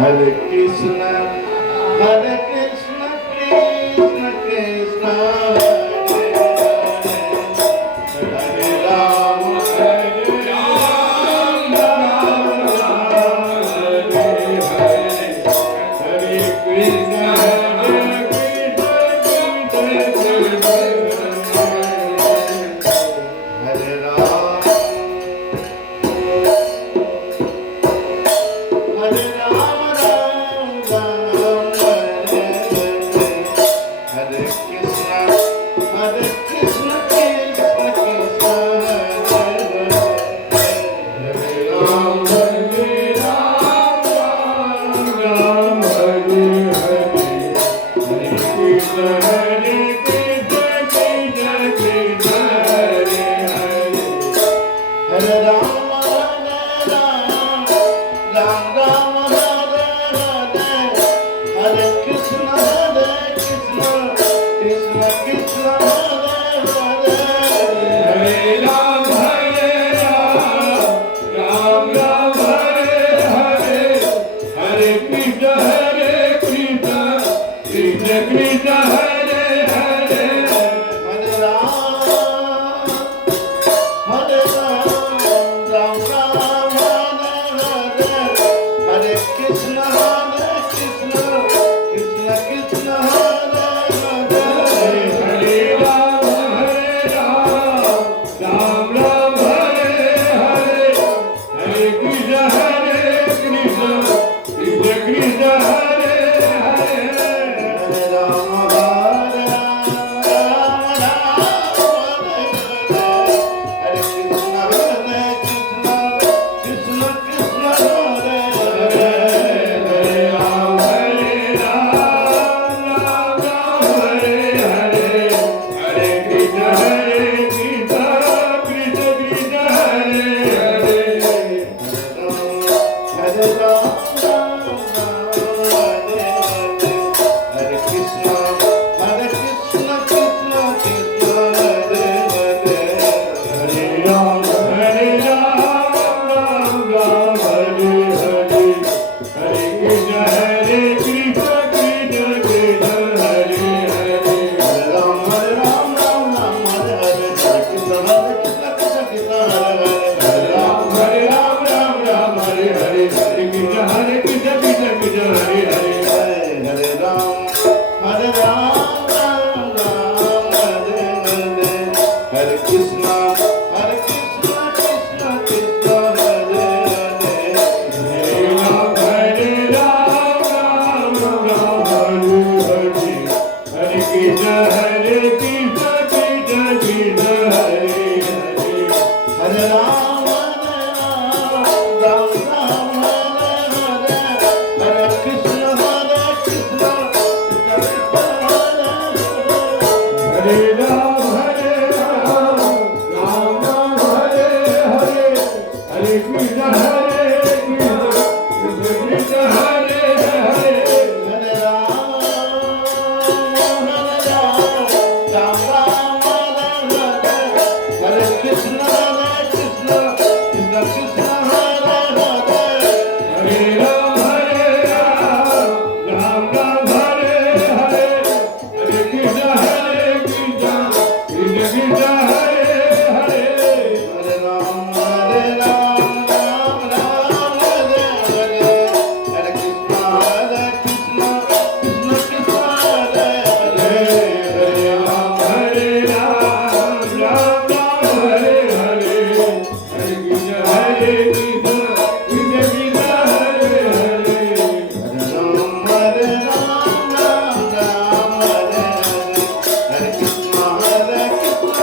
Hare Krishna, Hare Krishna, Krishna Krishna, Hare Hare, Hare Rama, Hare Rama, Rama Rama, Hare Hare, Hare Krishna, Hare Krishna, Krishna Krishna, Hare Rama, Hare Rama, Hare Krishna, Hare Krishna, Krishna Krishna, Hare Hare, Hare Rama, Ram Hare Hare, Hare Krishna, Hare Krishna, Krishna Krishna, Hare Hare, Hare Rama, Ram Ram, Hare Hare, Hare Krishna, Hare Krishna, Krishna Krishna, Hare Hare, Hare Ram, Hare Ram, Ram Ram, Hare Hare, Hare Krishna, Hare Krishna, Krishna Krishna, Hare Hare, Hare Ram, Hare Ram, Ram Ram, Hare Hare, Hare Krishna, Hare Krishna, Krishna Krishna, Hare Hare, Hare Ram, Hare Ram, Ram Ram, Hare Hare, Hare Krishna, Hare Krishna, Krishna Krishna, Hare Hare, Hare Ram, Hare Ram, Ram Ram, Hare Krishna, Hare Krishna, Krishna Krishna, Hare Hare, Hare Ram, Hare Ram, Ram Ram, Hare Hare, Hare Krishna, Hare Krishna, Krishna Krishna, Hare Hare, Hare Ram, Ram Ram, Hare Krishna, Hare Krishna, Krishna Krishna, Hare Hare, Hare Ram, Hare Ram, Ram Ram, Hare Hare, Hare Krishna, Hare Krishna, Krishna Krishna, Hare Hare, Hare Ram, Hare Ram, Ram Ram, Hare Hare, Hare Krishna, Hare Krishna, Krishna Krishna, Hare Hare, Hare Ram, Hare Ram, Ram Ram, Hare Hare, Hare Krishna, Hare Krishna, Krishna Krishna, Hare Hare, Hare Ram, Hare Ram, Ram Ram, Hare Hare, Hare Krishna, Hare Krishna, Krishna Krishna, Hare Hare, Hare Ram, Hare Ram, Ram Ram, Hare Hare, Hare Krishna, Hare Krishna, Krishna Krishna, Hare Hare, Hare Ram, Ram Ram, Hare Hare, Hare Krishna, Hare Krishna, Krishna Krishna, Hare Hare, Hare Ram, Hare Ram, Ram Ram, Hare Hare, Hare Krishna, Hare Krishna, Krishna Krishna, Hare Hare, Hare Ram, Hare Ram, Ram Ram, Hare Hare, Hare Krishna, Hare Krishna, Krishna Krishna, Hare Hare, Hare Ram, Hare Ram, Ram Ram, Hare Hare, Hare Krishna, Hare Krishna, Krishna Krishna, Hare Hare, Hare Ram, Hare Ram, Ram Ram, Hare Hare, Hare Krishna, Hare Krishna, Krishna Krishna, Hare Hare, Hare Ram, Hare Ram, Ram Ram, Hare Hare, Hare Krishna, Hare Krishna, Krishna Krishna, Hare Hare, Hare Ram, Hare Ram, Ram Ram, Hare Hare, Hare Krishna, Hare Krishna,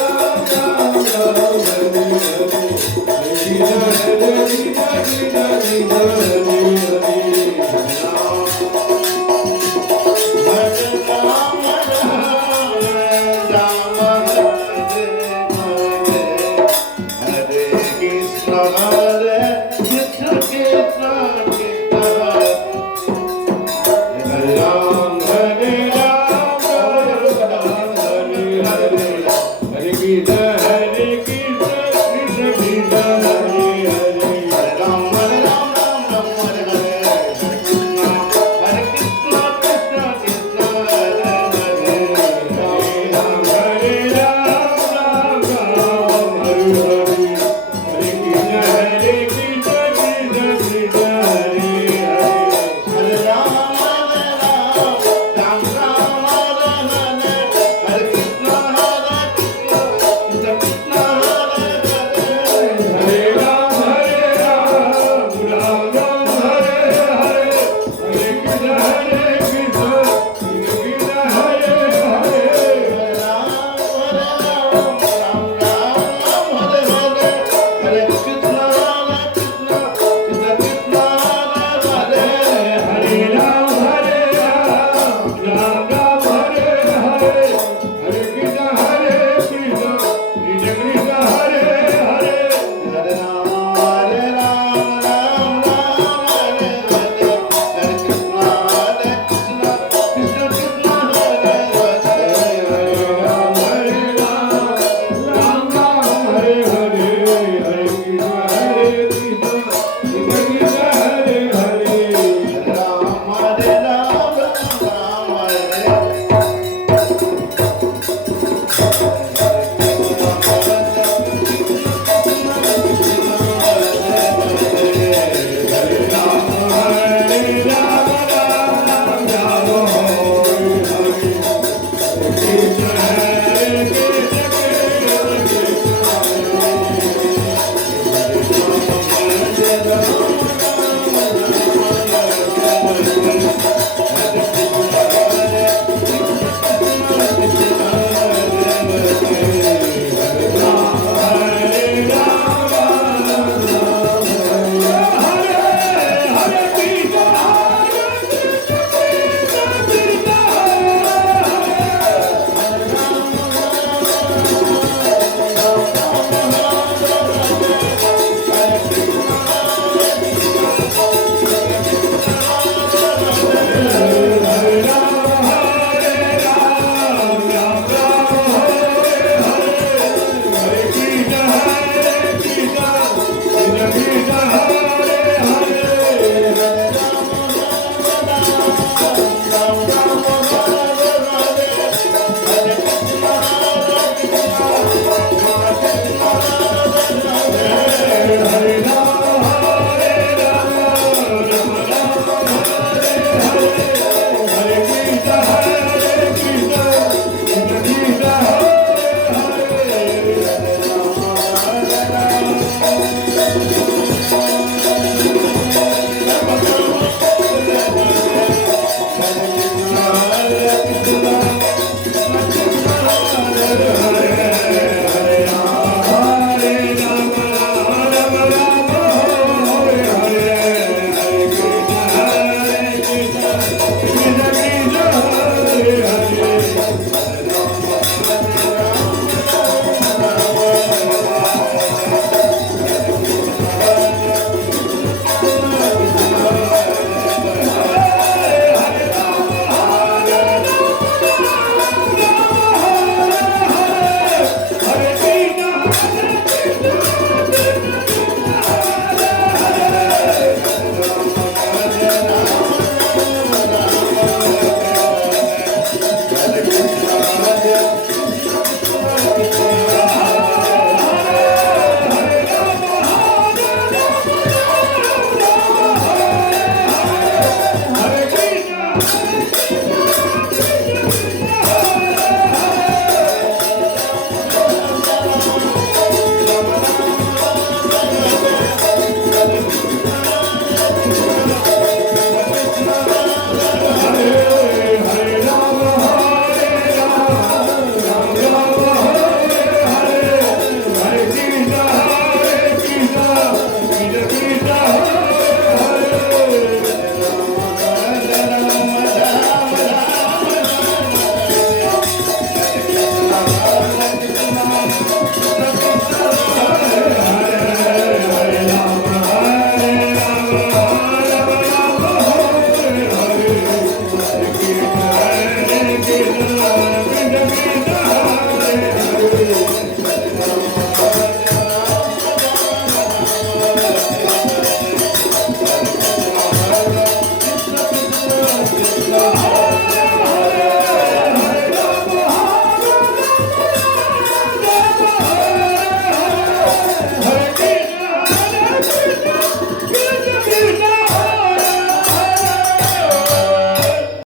Krishna Krishna, Hare Hare, Hare Ram, Hare Ram, Ram Ram, Hare Hare, Hare Krishna, Hare Krishna, Krishna Krishna, Hare Hare, Hare Ram, Hare Ram, Hare Ram, Hare Krishna, Hare Krishna, Krishna Krishna, Hare Ram, Hare Ram, Ram Ram, Hare Hare, Hare Krishna,